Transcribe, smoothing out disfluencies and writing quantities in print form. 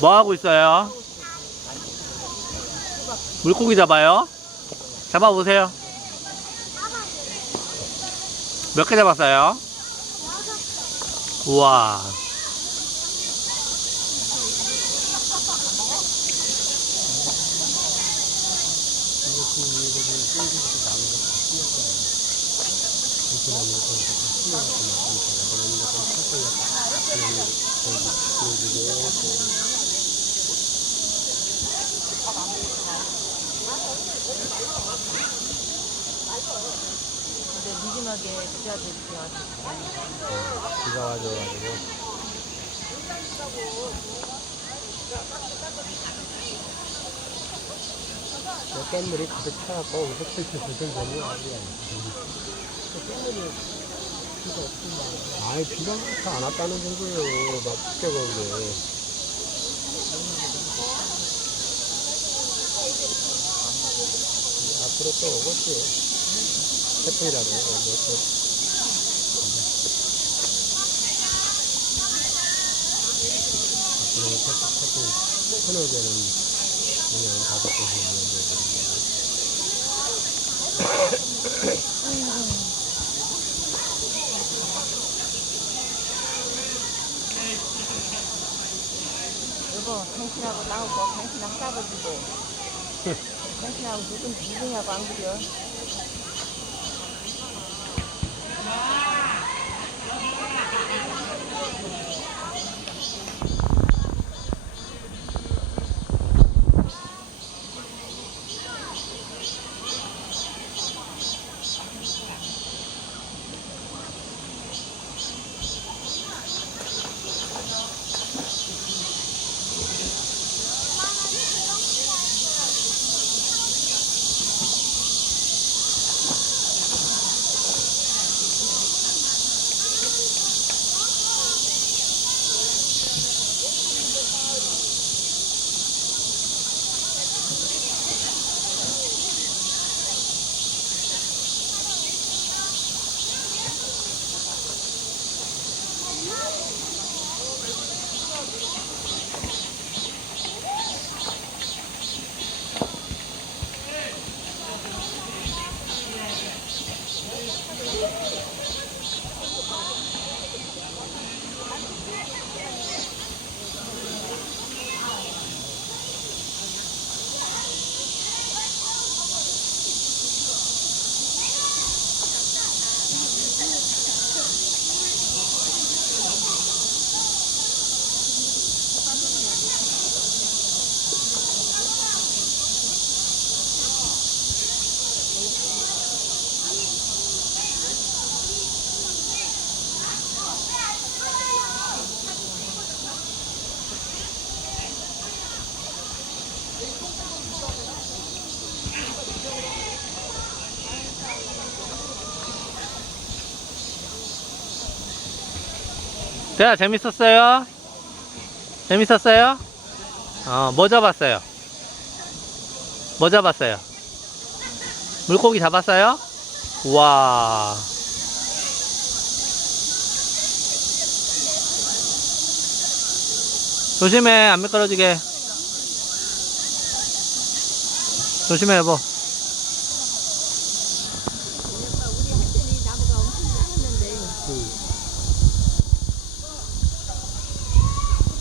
뭐 하고 있어요? 물고기 잡아요? 잡아보세요. 몇 개 잡았어요? 우와. 근데 무심하게 부자들 이렇게 와서 비가 와줘가지고 깻물이 가득 차갖고 여기서 슬슬슬슬 되는 아니야. 깻물이 비가 없구만. 아니 비가 그렇게 안 왔다는 정도예요. 막 축제가 오게. 앞으로 또 오겠지. 태풍이라도 뭐 태풍 서너개는 그냥 다섯 개씩 여보 당신하고 나오고 당신하고 싸가지고 당신하고 누구냐고 안 그려? 대야 재밌었어요? 재밌었어요? 뭐 잡았어요? 뭐 잡았어요? 물고기 잡았어요? 우와. 조심해, 안 미끄러지게. 조심해, 여보.